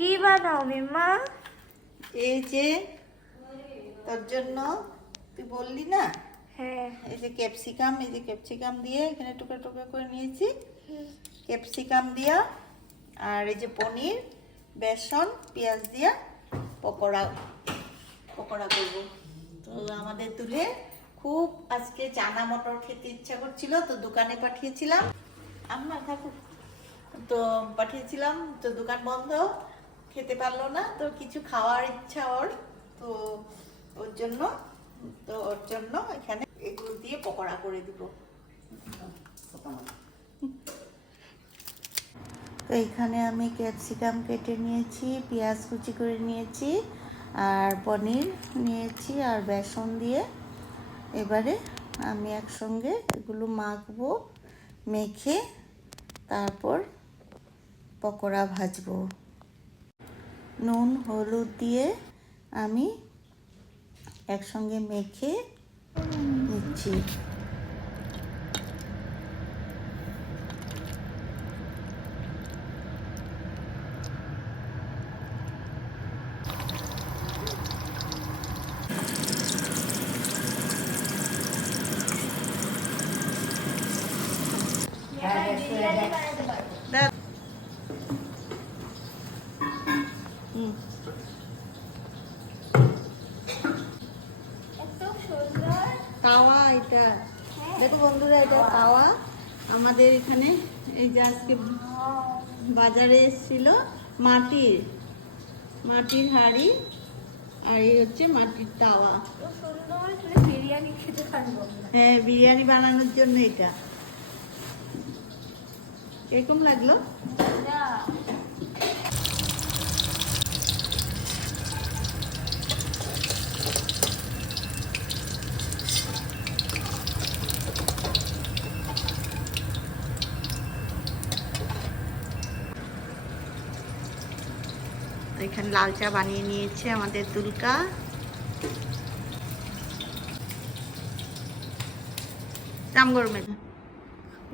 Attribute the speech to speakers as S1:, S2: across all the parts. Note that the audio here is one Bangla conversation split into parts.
S1: কি বানাও মিম্মা?
S2: এই যে তোর জন্য তুই বললি না?
S1: হ্যাঁ।
S2: এই যে ক্যাপসিকাম এই যে ক্যাপসিকাম দিয়ে এখানে টুকরো টুকরো করে নিয়েছি। ক্যাপসিকাম দিয়া আর এই যে পনির বেসন পেঁয়াজ দিয়া পকোড়া পকোড়া করব। তো আমাদের তুলে খুব আজকে চানা মটর খেতে ইচ্ছা করছিল তো দোকানে পাঠিয়েছিলাম। আম্মা থাকুক তো পাঠিয়েছিলাম তো দোকান বন্ধ। খেতে পারল না, তো কিছু খাওয়ার ইচ্ছা ওর, তো ওর জন্য, তো ওর জন্য এখানে এগুলো দিয়ে পকোড়া করে দিব। তো এখানে আমি ক্যাপসিকাম কেটে নিয়েছি, পেঁয়াজ কুচি করে নিয়েছি, আর পনির নিয়েছি, আর বেসন দিয়ে। এবারে আমি একসঙ্গে এগুলো মাখবো, মেখে তারপর পকোড়া ভাজবো। নুন হলুদ দিয়ে আমি একসঙ্গে মেখে নিচ্ছি দাও। তাওয়া এটা। দেখো বন্ধুরা এটা তাওয়া। আমাদের এখানে এই যে আজকে বাজারে এসেছিল মাটির মাটির হাঁড়ি আর এই হচ্ছে মাটির তাওয়া।
S1: বিরিয়ানি খেতে পারব
S2: হ্যাঁ বিরিয়ানি বানানোর জন্য এটা। এরকম লাগল?
S1: না।
S2: এখানে লাল চা বানিয়ে নিয়েছে আমাদের দুলকা দাম গরমে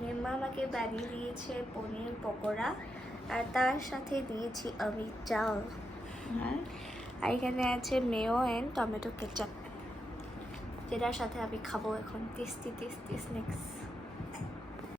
S1: মিম্মা আমাকে বানিয়ে দিয়েছে পনির পকোড়া আর তার সাথে দিয়েছি আমি চাল।
S2: হ্যাঁ।
S1: আর এখানে আছে মেয়ো অ্যান্ড টমেটো কেচাপ যেটার সাথে আমি খাব এখন। Tasty tasty snacks